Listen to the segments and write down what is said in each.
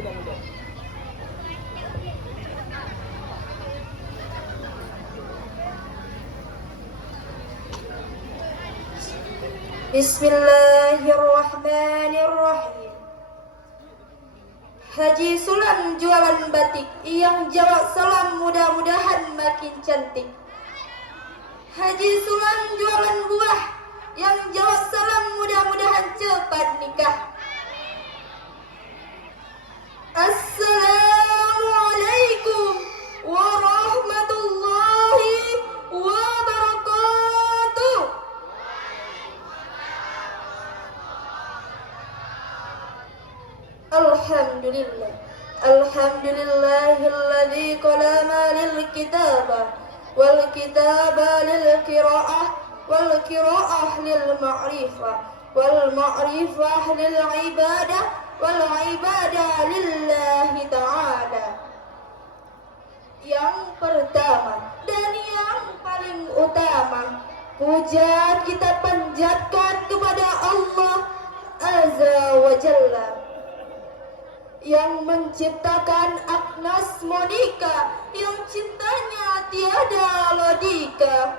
Bismillahirrahmanirrahim. Haji Sulam jualan batik, yang jawab salam mudah-mudahan makin cantik. Haji Sulam jualan buah, yang jawab salam mudah-mudahan cepat nikah. Assalamualaikum warahmatullahi wabarakatuh. Alhamdulillah, alhamdulillahilladzi qalama lil kitaba wal kitaba lil qiraah wal qiraah lil ma'rifah wal ma'rifah lil ibadah wal ibadah lillahi ta'ala. Yang pertama dan yang paling utama, puja kita panjatkan kepada Allah Azza wa Jalla yang menciptakan Agnes Monica, yang cintanya tiada logika.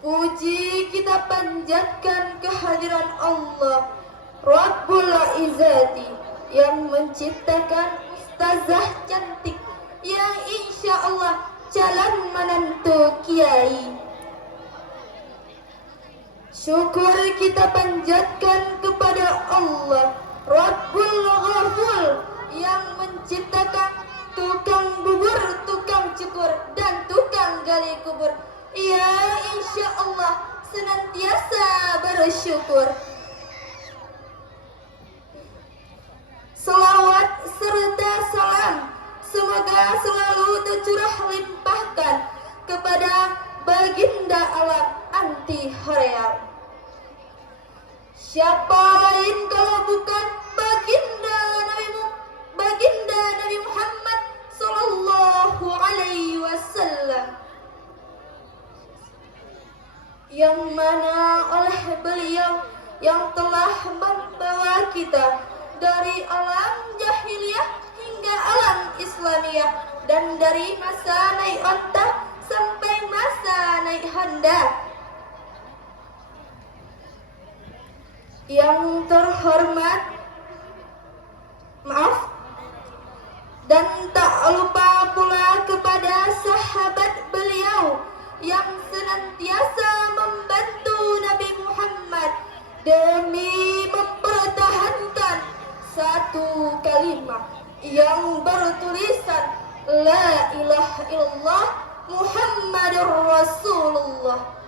Puji kita panjatkan kehadiran Allah Rabbul Izzati yang menciptakan ustazah cantik yang insya Allah calon menantu kiai. Syukur kita panjatkan kepada Allah Rabbul Ghafur yang menciptakan tukang bubur, tukang cukur, dan tukang gali kubur. Ya insya Allah senantiasa bersyukur. Salawat serta salam semoga selalu tercurah limpahkan kepada baginda alam anti horeal. Siapa lain kalau bukan baginda Nabi Muhammad sallallahu alaihi wasallam, yang mana oleh beliau yang telah membawa kita dari alam jahiliyah hingga alam Islamiyah, dan dari masa naik onta sampai masa naik Honda. Yang terhormat, dan tak lupa pula kepada sahabat beliau yang senantiasa membantu Nabi Muhammad demi mempertahankan satu kalimat yang bertulisan La ilaha illallah Muhammadur Rasulullah.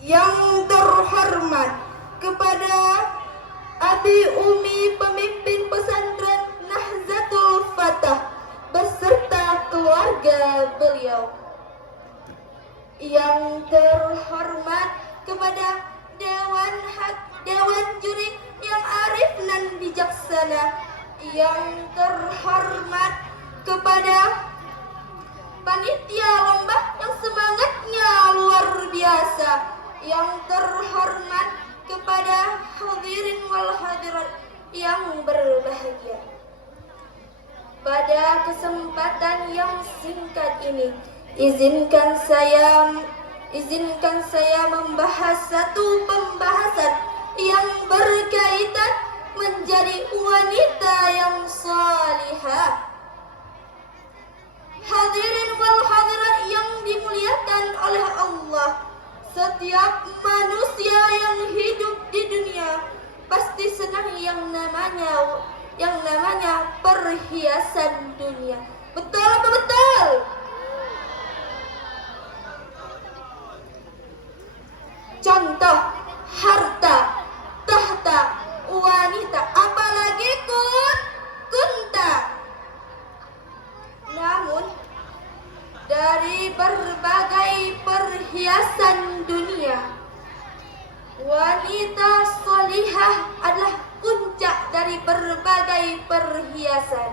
Yang terhormat kepada Abi Umi pemimpin pesantren Nahzatul Fatah beserta keluarga beliau. Yang terhormat kepada Dewan Juri yang arif dan bijaksana. Yang terhormat kepada panitia lomba yang semangatnya luar biasa. Yang terhormat kepada hadirin wal hadirat yang berbahagia. Pada kesempatan yang singkat ini, izinkan saya membahas satu pembahasan yang berkaitan menjadi wanita yang salihah. Hadirin wal hadirat yang dimuliakan oleh Allah, setiap manusia yang hidup di dunia pasti senang yang namanya perhiasan dunia. Betul apa betul? Contoh, harta, tahta, wanita, apalagi kunta. Namun dari berbagai perhiasan dunia, wanita salihah adalah puncak dari berbagai perhiasan.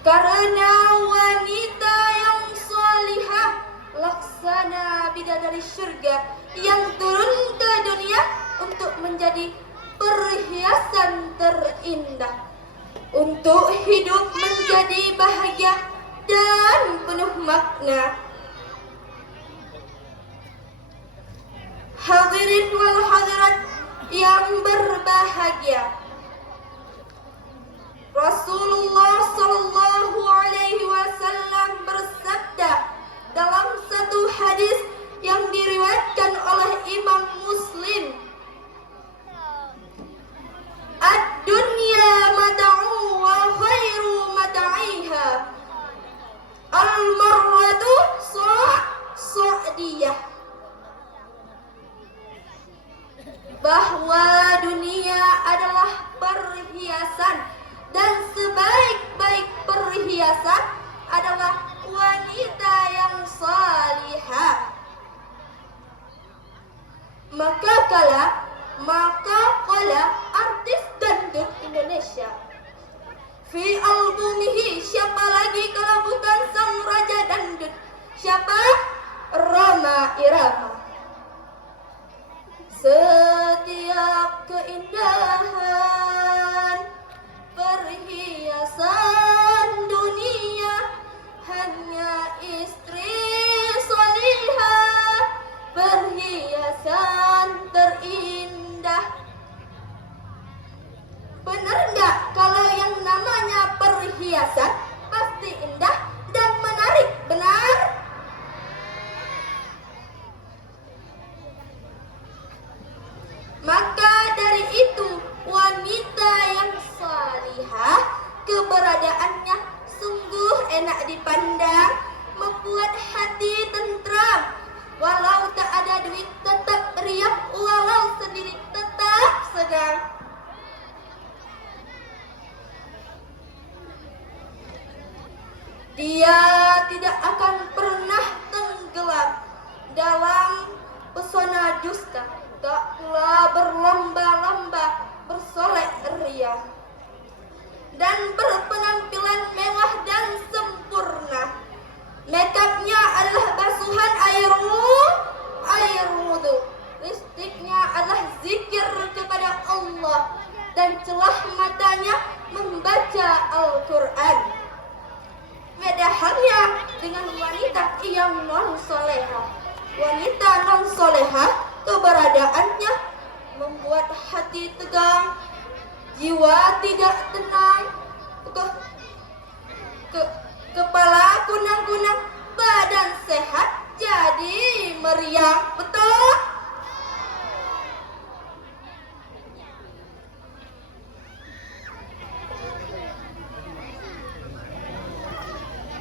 Karena wanita yang salihah laksana bidadari surga yang turun ke dunia indah untuk hidup menjadi bahagia dan penuh makna. Hadirin wal hadirat yang berbahagia, Rasulullah sallallahu alaihi wasallam bersabda dalam satu hadis yang diriwayatkan oleh Imam Muslim, "Ad-dunya mata'u wa khairu mata'iha al-marwatu sa'diyah." Bahwa dunia adalah perhiasan dan sebaik-baik perhiasan adalah wanita yang salihah. Maka kala artis dangdut Indonesia fi albumihi, siapa lagi kalau bukan sang raja dangdut, siapa? Rhoma Irama. Setiap keindahan perhiasan dunia hanya istri salihah, perhiasan terindah. Benar nggak kalau yang namanya perhiasan pasti indah dan menarik, benar? Maka dari itu wanita yang salihah keberadaannya sungguh enak dipandang, membuat hati tentram. Walau tak ada duit tetap riang, walau sendiri tetap sedang. Dia tidak akan pernah tenggelam dalam pesona dusta, tak pula berlomba-lomba bersolek riang dan berpenampilan mewah dan sempurna. Makeupnya adalah basuhan air wudu, lipstiknya adalah zikir kepada Allah, dan celah matanya membaca Al-Quran. Beda halnya dengan wanita yang non-soleha. Wanita non-soleha keberadaannya membuat hati tegang, jiwa tidak tenang, kepala kunang-kunang, badan sehat jadi meriang, betul?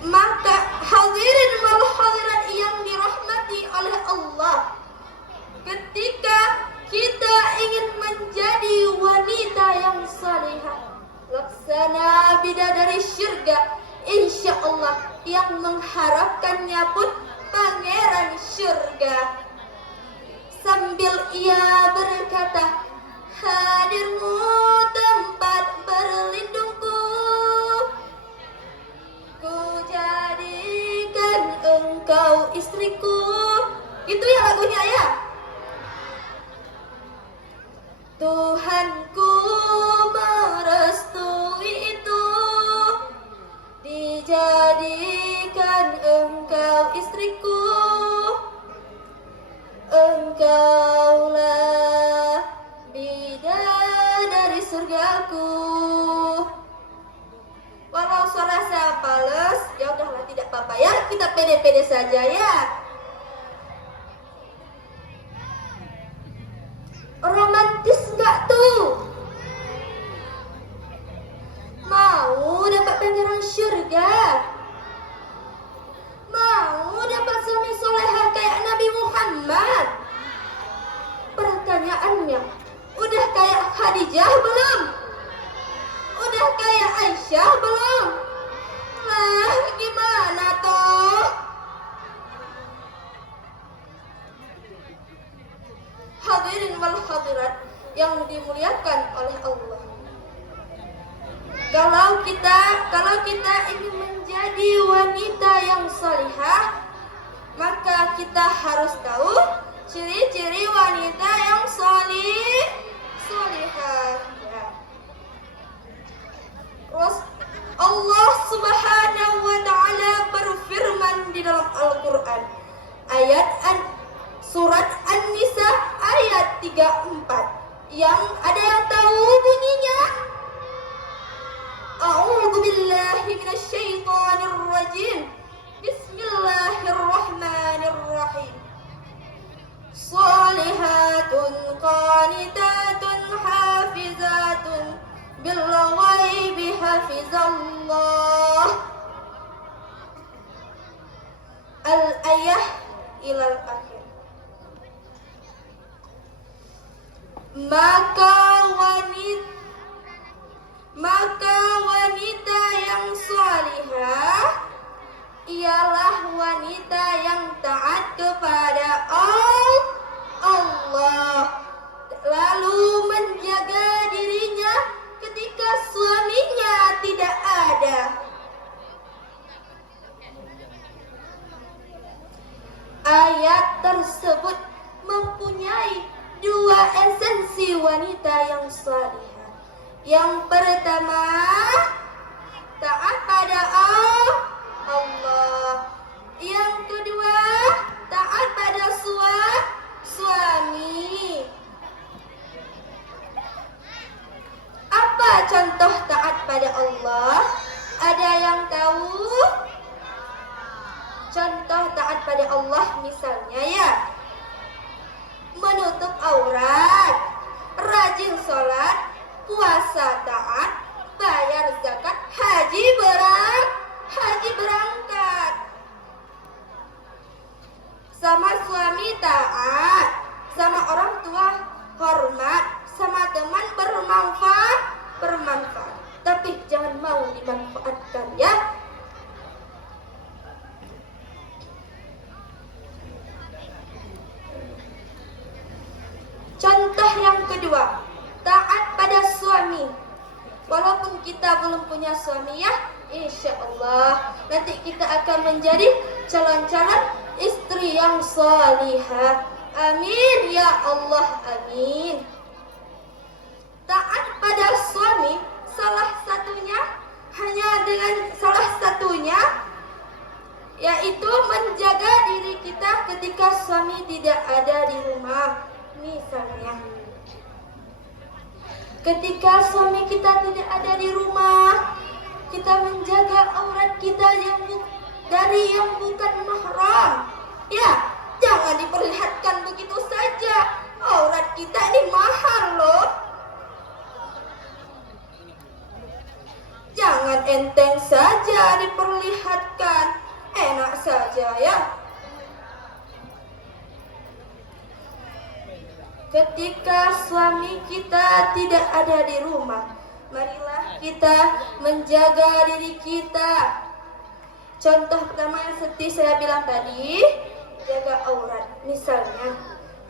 Maka hadirin wal hadirat yang dirahmati oleh Allah, ketika kita ingin menjadi wanita yang salihah, laksana bidadari syurga, insya Allah yang mengharapkannya pun pangeran syurga. Sambil ia berkata, hadirmu tempat berlindungku, ku jadikan engkau istriku. Itu ya lagunya ya. Tuhanku merestui itu, dijadikan engkau istriku, engkaulah bidadari surgaku. Walau suara saya pales, ya udahlah, tidak apa-apa ya, kita pede-pede saja ya. Romantis nggak tuh? Mau dapat pangeran syurga? Mau dapat suami soleha kayak Nabi Muhammad? Pertanyaannya, udah kayak Khadijah belum? Udah kayak Aisyah belum? Lah gimana toh? Hadirin wal hadirat yang dimuliakan oleh Allah, kalau kita ingin menjadi wanita yang salihah, maka kita harus tahu ciri-ciri wanita yang salihah ya. surat An-Nisa ayat 34 yang ada yang tahu bunyinya? A'udzu billahi minasyaitonir rajim. Bismillahirrahmanirrahim. Shalihatun qanitatun hafizatun bil ghaibi hafizallah. Al-ayah ilal akhir. Maka wanita yang salihah ialah wanita yang taat kepada Allah, lalu menjaga dirinya ketika suaminya tidak ada. Ayat tersebut mempunyai dua esensi wanita yang salihah. Yang pertama, taat pada Allah. Yang kedua, taat pada suami. Apa contoh taat pada Allah? Ada yang tahu? Contoh taat pada Allah misalnya ya, menutup aurat, rajin sholat, puasa taat, bayar zakat, haji berangkat. Sama suami taat, sama orang tua hormat, sama teman bermanfaat. Tapi jangan mau dimanfaatkan ya. Contoh yang kedua, taat pada suami. Walaupun kita belum punya suami ya, insya Allah nanti kita akan menjadi calon-calon istri yang salihah. Amin ya Allah, amin. Taat pada suami salah satunya yaitu menjaga diri kita ketika suami tidak ada di rumah. Misalnya, ketika suami kita tidak ada di rumah, kita menjaga aurat kita dari yang bukan mahram. Ya, jangan diperlihatkan begitu saja. Aurat kita ini mahal loh. Jangan enteng saja diperlihatkan, enak saja ya. Ketika suami kita tidak ada di rumah, marilah kita menjaga diri kita. Contoh pertama yang seperti saya bilang tadi, jaga aurat. Misalnya,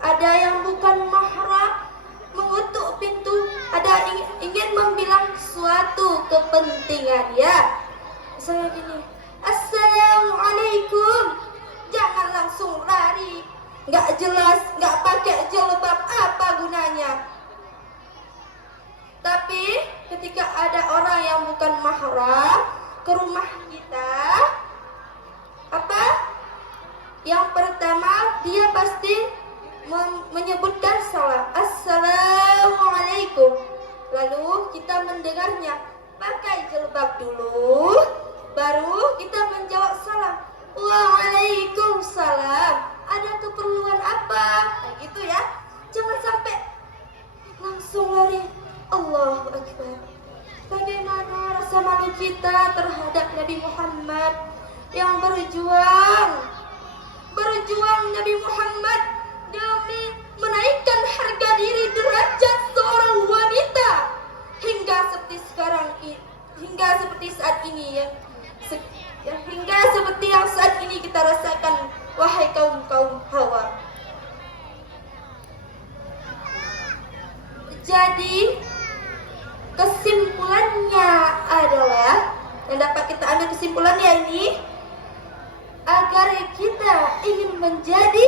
ada yang bukan mahram mengutuk pintu, ada ingin membilang suatu kepentingan ya. Misalnya gini, Assalamualaikum. Jangan langsung lari. Nggak jelas, nggak pakai jilbab, apa gunanya? Tapi ketika ada orang yang bukan mahram ke rumah kita, apa? Yang pertama dia pasti menyebutkan salam, Assalamualaikum. Lalu kita mendengarnya, pakai jilbab dulu, baru kita menjawab salam, Waalaikumsalam. Ada keperluan apa? Nah, gitu ya. Jangan sampai langsung lari. Allahu Akbar. Bagaimana rasa malu kita terhadap Nabi Muhammad yang berjuang Nabi Muhammad demi menaikkan harga diri derajat seorang wanita hingga seperti saat ini ya. Hingga seperti yang saat ini kita rasakan, wahai kaum hawa. Jadi kesimpulannya adalah, yang dapat kita ambil kesimpulannya ini, agar kita ingin menjadi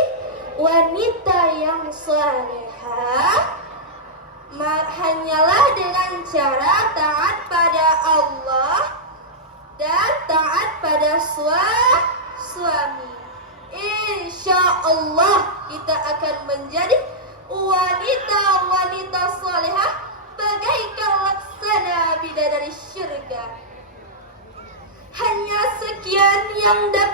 wanita yang salehah, hanyalah dengan cara taat pada Allah dan taat pada suami. Insya Allah kita akan menjadi wanita-wanita salehah bagaikan laksana bidadari syurga. Hanya sekian yang dapat